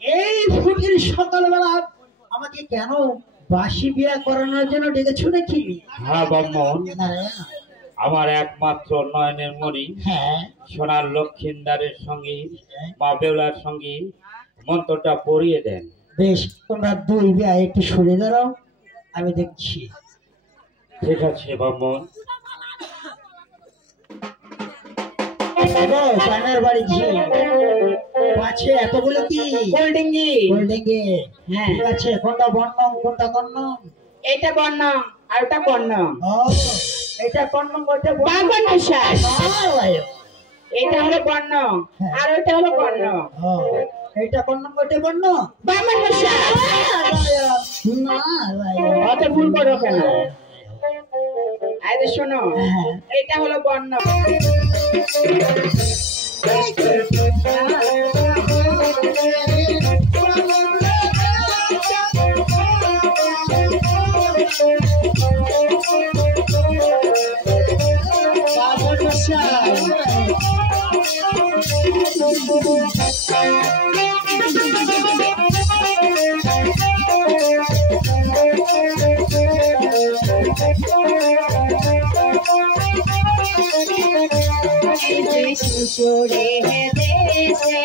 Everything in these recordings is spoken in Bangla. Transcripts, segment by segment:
এই ফুটির সকালবেলা আমাকে কেন বাসি বিয়া করানোর জন্য ডেকেছো নাকি? হ্যাঁ ব্রাহ্মণ, আমার একমাত্র নয়নের মণি সোনার লক্ষিন্দারের সঙ্গে মা বেউলার সঙ্গে মন্ত্রটা পড়িয়ে দেন। বেশ, তোমরা দুই বিয়া একটু সরে দাঁড়াও, আমি দেখছি। ঠিক আছে ব্রাহ্মণ। পানার বাড়ি আছে এতগুলো কি গোল্ডিঙ্গি? গোল্ডিঙ্গি, হ্যাঁ ঠিক আছে। কোনটা বর্ণম কোনটা কর্ণম? এটা বর্ণম আর ওটা কর্ণম। ও, এটা কর্ণম, ওটা বাগন মশাই। এটা হলো বর্ণম আর ওটা হলো কর্ণম। ও, এটা কর্ণম ওটা বর্ণ। বাগন মশাই না ভাই, অত ভুল করো কেন? আরে শোনো, এটা হলো বর্ণম। সুরে দেশে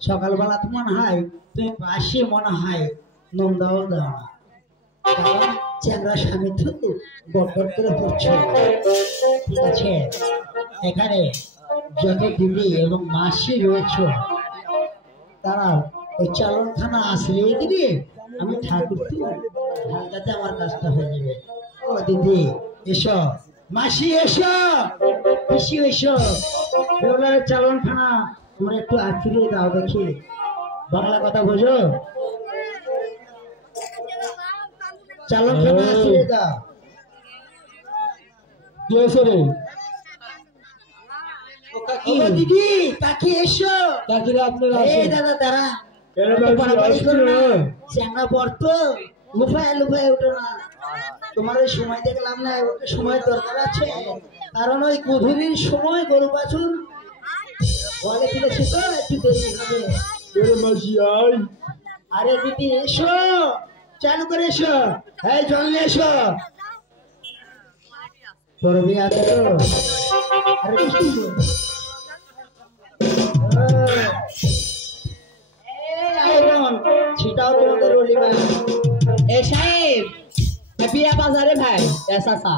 সকালবেলা তো মনে হয় তুমি বাসি মনে হয় নুন দাও দাও না, কারণ চ্যাংরা স্বামী তো গড়গড় করে পড়ছে। ঠিক আছে, এখানে যত দিদি এবং মাসি রয়েছে তারা ওই চালনখানা আসলে দিদি আমি ঠাকুর হালকাতে আমার কাজটা হয়ে যাবে। ও দিদি এসো, মাসি এসো, পিসি এসো, চালনখানা তোমরা একটু আঁচড়ে দাও দেখি। বাংলা কথা বোঝো? চালনখানা আঁচড়ে দাও। দিদি কাকি এসো, কাকিরা আপনারা এই দাদা দাঁড়া, চ্যাংড়া পড়ত লুফায় লুফায় উঠো না, তোমাদের সময় দেখলাম না, সময় দরকার আছে, কারণ ওই গধূলির সময় গরু বাছুর বলে তুলেছি তো একটু দেরি হবে। আরে দিদি এসো, চালু করে এসো, এই জল নিয়ে এসো। পড়বি আছে তো? আরে বৃষ্টি তো। এই আয়রন ছিটাও তোমাদের রলি ভাই। এ সাহেব বিয়া বাজারে ভাই এসা সা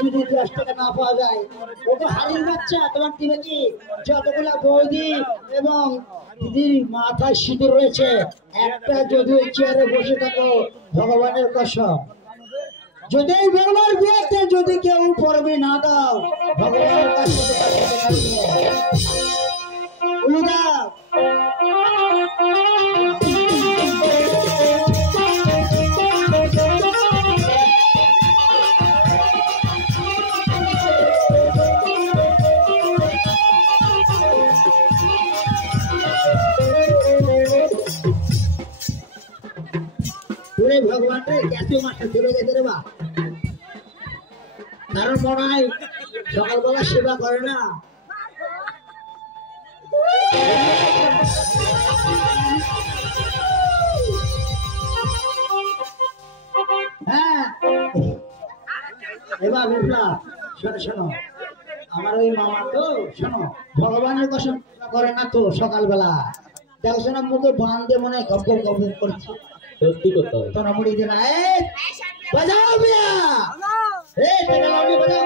যদি 10 টাকা না পাওয়া যায় ও তো হারিয়ে বাচ্চা, তোমার দিবে কি? যতগুলা বৌদি এবং দিদির মাথায় সিঁদুর রয়েছে, একটা যদি ওই চেয়ারে বসে থাকো ভগবানের কসম, যদি এই বেরোবার বিয়েতে যদি কেউ পড়বে না দাও ভগবানের কাছে ভগবান রে ক্যাসে মাসে চলে গেছে রে বা, কারণ মনে হয় সকালবেলা সেবা করে না। হ্যাঁ এবার বুঝলাম। শোনো শোনো, আমার ওই মামা তো শোনো ভগবানের কসম করে না তো সকালবেলা দেখছো না মুখে বান দিয়ে মনে হয় গপ গপ করছে। সত্যি কথা তোরা মুড়ি দে না, এই বাজাও বিয়া, এই বাজাও বাজাও।